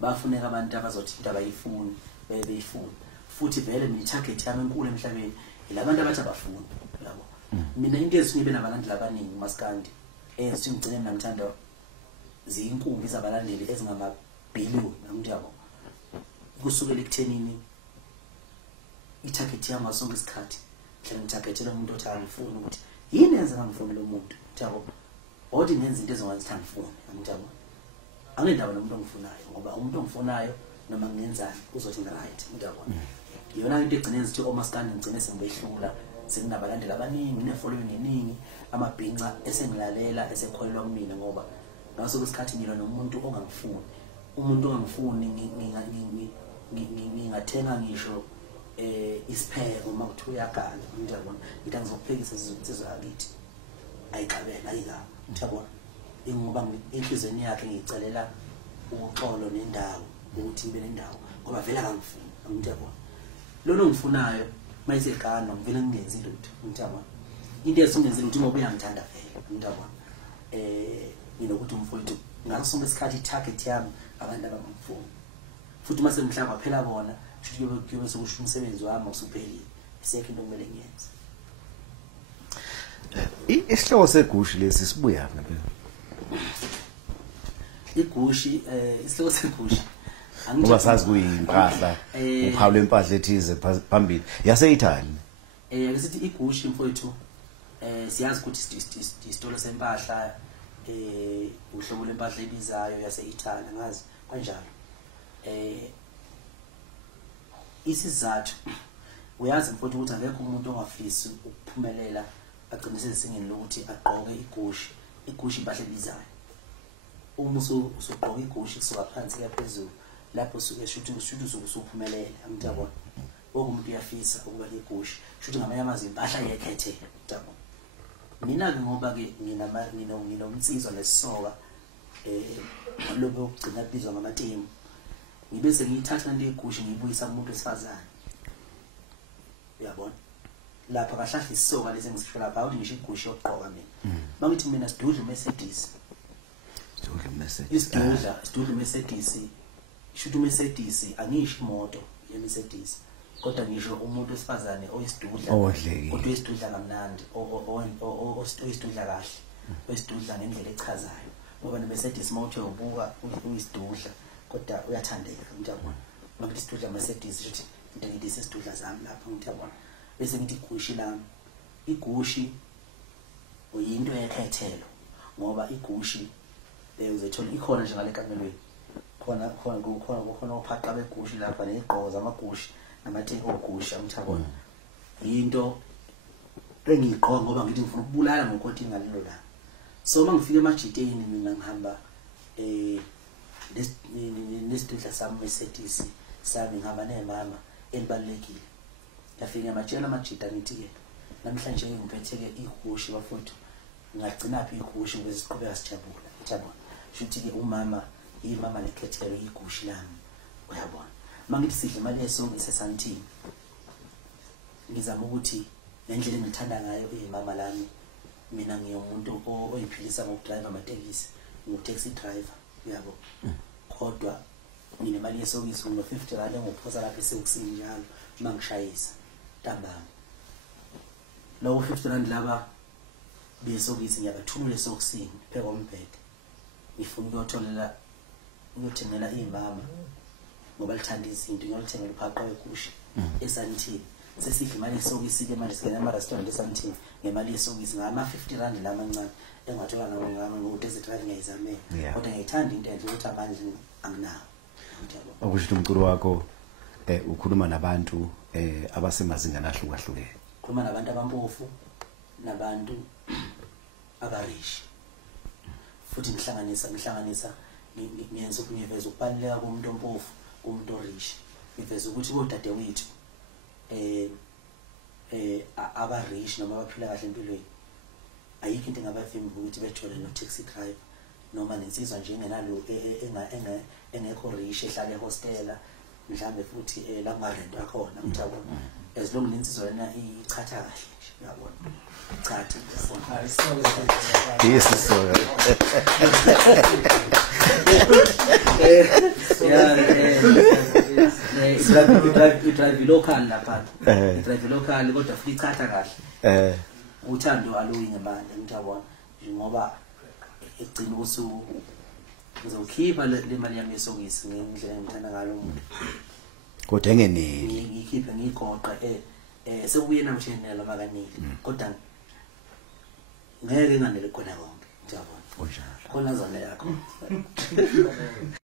bafuneka abantu abazothi into abayifuni beyifuni futhi vele mina target yami enkulu emhlabeni ilabantu abathi abafuni yabo mina into ezingibe nabalandeli abaningi maskandi singigcine namthando ziyinkumbi zabalandeli ezingama-billion umuntu yabo kusukela ekuthenini i-target yami ngasonke isikhathi mhlawumbe ngitargetele umuntu othi angifuni ukuthi yini yenza ngangifuni lo muntu yabo odi ngenza into ezongazithi angifuni umuntu yabo angendaba nomuntu ongifunayo ngoba umuntu ongifunayo noma ngenzani uzothi right umuntu yabo yona into egcine ezithi omaskandi ngigcine sengibehlula senginabalandeli abaningi nginefollowing eningi amabhinca esengilalela esekholelwa kumina ngoba ngaso isikhathi ngilwa nomuntu ongangifuni umuntu ongangifuni ngingathenga ngisho isipheko makuthiwa uyagana umuntu yabona ngithi angizokuphekisa insizwa yakithi ayixabela ayika uyabona ingoba enhlizweni yakhe ngiyicelela uxolo nendawo ukuthi ibe nendawo ngoba vele akangifuni umuntu yabona lona ongifunayo mayisegana ngivele ngingenzi lutho umuntu yabona into esingenzi lutho ngoba uyangithanda vele umuntu yabona nginokuthi umfowethu ngaso sonke isikhathi i-target yami abantu abangifuni futhi mase mhlawumbe phela bona futhi kuyobe sokusho umsebenzi wami usuphelile isekho into kumele ngiyenze. Isihloko segushi lesi sibuya ngempela igushi isihloko segushi ngoba sazi kuyimpahla uphawula impahla ethize phambili yase-Italy ngisithi igushi mfowethu siyazi ukuthi isitolo sempahla uhlobo lempahla ebizayo yase-Italy ngazi kanjalo isizathu uyazi mfowethu ukuthi akekho umuntu ongafisi ukuphumelela agcine sesingeni lokuthi agqoke igushi impahla ebizayo uma usugqoka igushi kusuka phansi kuya phezulu lapho usuke shuthi usuphumelela umuntu yabona wonke umuntu uyafisa ukuba legushi shuthi ngamanye amazwi impahla yekhethela yabo mina ke ngoba ke nginomnsizwa nesisoka lobo ukugcina bizwa ngamatemu ngibese ngiyithatha le gushi ngiyibuyisa kumuntu wesifazane uyabona lapha bahlahla isisoka lesi ngisisho lapha awuthi ngisho igushi yokugqoka mina bangithi mina sidudla Mercedes sidudla Mercedes shuthi Mercedes angisho imoto ye-Mercedes kodwa ngisho umuntu wesifazane oyisidudla kodwa isidudla kamnandi oyisidudla kahle oyisidudla ngendlela echazayo ngoba ne-Mercedes mawuthi ubuka uyisidudla kodwa uyathandeka umuntu yabona makuthi isidudla Mercedes shuthi into ngithi isidudla zami lapha umuntu yabona bese ngithi igushi lami igushi uyinto yekhethelo ngoba igushi uzothola ikhona nje ngale kamelweni khona uphaqa begushi lapha neziqoko zamagushi namathenga ogushi amthabona into engiyigqoka ngoba ngithi ngifuna ukubulala ngokoti ngalelo la so mangifika emajiteni mina ngihamba nesidudla sami Mercedes sami ngihamba nemama elibalekile yafika amajela amajita ngithi ke namhlanje ngiphethe ke igushi bafowethu ngagcina phi igushi bese siqhubeka sijabula yabona shuthi ke umama imama lekhethelo igushi lami uyabona mangithi sidle imali esonke sesantini ngizama ukuthi nendlela engithanda ngayo imama lami mina ngiyomuntu oyiphilisa ngokudrive amatekisi ngu-taxi driver yabo kodwa nginemali yesokisi ngo-50 rand engophosa lapha esekusini njalo mangishayisa ntambama lawo 50 rand laba besokisi ngiyabathulula esokusini pheka umbhede ngifuna ukuyotholela uyothengela imama ngoba lithanda izinto ngiyolithengela uphaqo wegushi esantini sesidla imali yesokisi ke manje singena ama-restaurant esantini ngemali yesokisi ngama-50 rand la amancane engathola nawo ngo-desert drive ngiyayizamela kodwa ngiyithanda into enhle ukuthi amanje anginawo okusho umculo wakho ukhuluma nabantu abasemazingeni ahlukahlukene ukhuluma nabantu abampofu nabantu abarishi futhi ngihlanganisa ngiyenza ukuveza ukubaluleka komuntu ompofu umuntu orishi ngiveza ukuthi kodadewethu abarishi noma abaphila kahle empilweni ayikho into engabavimba ukuthi bethole no taxi driver noma nensizwa nje engenalo engekho rishi ehlala ehostela mhlambe futhi la kungarentwa khona ngiyabona as long insizwa yena ichatha kahle nje uyabona chatha yes so drive local lapha drive local kodwa futhi ichatha kahle uthando aluyinge manje ngiyabona ngoba egcina usuku ngizokhipha le mali yami yesokisi ngendlela engithanda ngalo umuntu kodwa engeneli ngikhiphe ngigoqa sekubuye namshenela makanili kodwa ngeke nganele khona konke ngiyabona kunjalo khona zona yakho